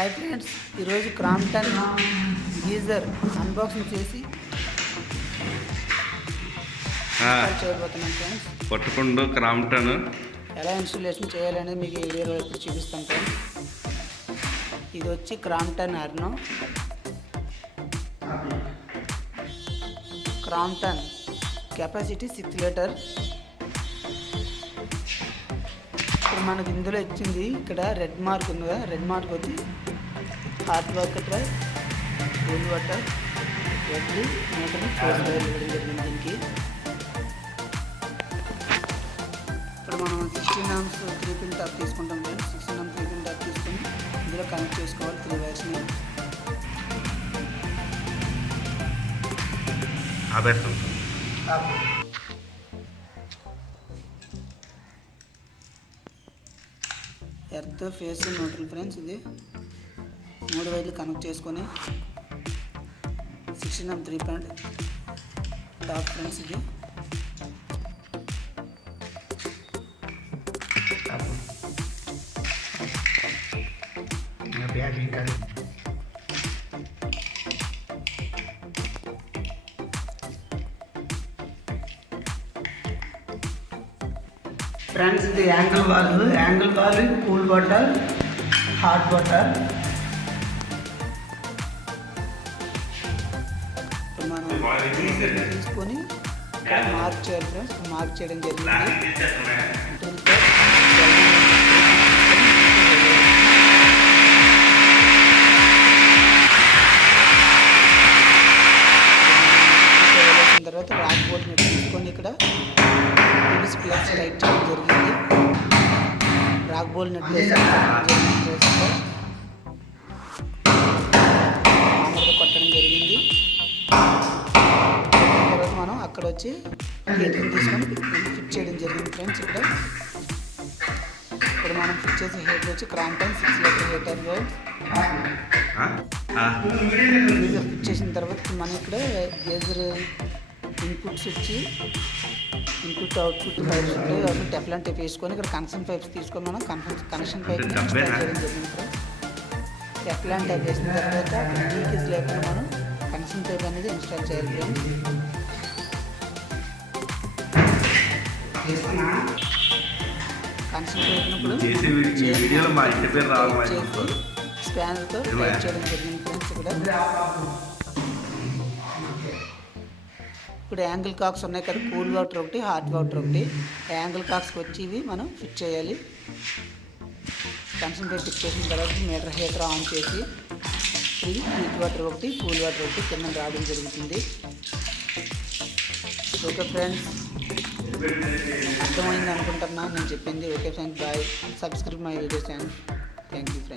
Hi friends, ఈరోజు Crompton geyser unboxing చేసి చేయబోతున్నాం ఫ్రెండ్స్. పట్టుకుంటూ క్రాంప్టన్ ఎలా ఇన్స్టాలేషన్ చేయాలనేది మీకు ఈ వీడియోలో ఇప్పుడు చూపిస్తాం ఫ్రెండ్స్. ఇది వచ్చి Crompton Arno. Crompton capacity 6 litre. ఇప్పుడు మనకు ఇందులో ఇచ్చింది ఇక్కడ రెడ్ మార్క్ ఉంది కదా, రెడ్ మార్క్ వచ్చి హాట్ వాటర్, కూల్ వాటర్, ఎడ్లీ మోటార్ ఫోర్స్ వైర్ ఇవ్వడం జరిగింది. దీనికి ఇక్కడ మనం 16 amps 3-pin టాప్ తీసుకుంటాం ఫ్రెండ్స్. 16 amps 3-pin టాప్ తీసుకొని ఇందులో కనెక్ట్ చేసుకోవాలి 3 వైర్స్ని. Earth phase neutral friends. ఇది 3 వైర్లు కనెక్ట్ చేసుకొని 16 amp 3-pin టాప్ ఫ్రెండ్స్. ఇది ఫ్రెండ్స్, ఇది angle wall, cool water, hot water. మనం తీసుకొని మార్క్ చేయాలి ఫ్రెండ్స్. మార్క్ చేయడం జరిగింది. తర్వాత రాక్ బోల్ట్ని తీసుకొని ఇక్కడ ప్లస్ టైట్ చేయడం జరిగింది. రాక్ బోల్ట్ నెట్ కొట్టడం జరిగింది. తర్వాత మనం అక్కడ వచ్చి హీటర్ తీసుకొని ఫిట్ చేయడం జరిగింది ఫ్రెండ్స్. ఇక్కడ మనం ఫిట్ చేసే హీటర్ వచ్చి Crompton 6 litre heater. Geyser fit చేసిన తర్వాత మనం ఇక్కడ గీజర్ ఇన్పుట్స్ వచ్చి ఇన్పుట్ అవుట్పుట్ పైప్స్ ఉంటాయి. అవి టెఫ్లాన్ టైప్ వేసుకొని ఇక్కడ కనెక్షన్ పైప్స్ తీసుకొని మనం కనెక్షన్ పైప్ ఇన్స్టాల్ చేయడం జరిగింది. టెఫ్లాన్ టైప్ వేసిన తర్వాత లీకేజ్ లేకుండా మనం కనెక్షన్ పైప్ అనేది ఇన్స్టాల్ చేయాలి. కనెక్షన్ పైప్ స్పానర్తో టైప్ చేయడం జరిగింది ఫ్రెండ్స్. ఇప్పుడు యాంగిల్ కాక్స్ ఉన్నాయి కదా, కూల్ వాటర్ ఒకటి, హాట్ వాటర్ ఒకటి. యాంగిల్ కాక్స్కి వచ్చి ఇవి మనం ఫిట్ చేయాలి. కనెక్షన్ పైప్ ఫిట్ చేసిన తర్వాత మీటర్ హీటర్ ఆన్ చేసి హీట్ వాటర్ ఒకటి, కూల్ వాటర్ ఒకటి కింద రావడం జరుగుతుంది. ఓకే ఫ్రెండ్స్, అర్థమైంది అనుకుంటున్నా నేను చెప్పింది. Okay friends, bye. Subscribe my videos and thank you friends.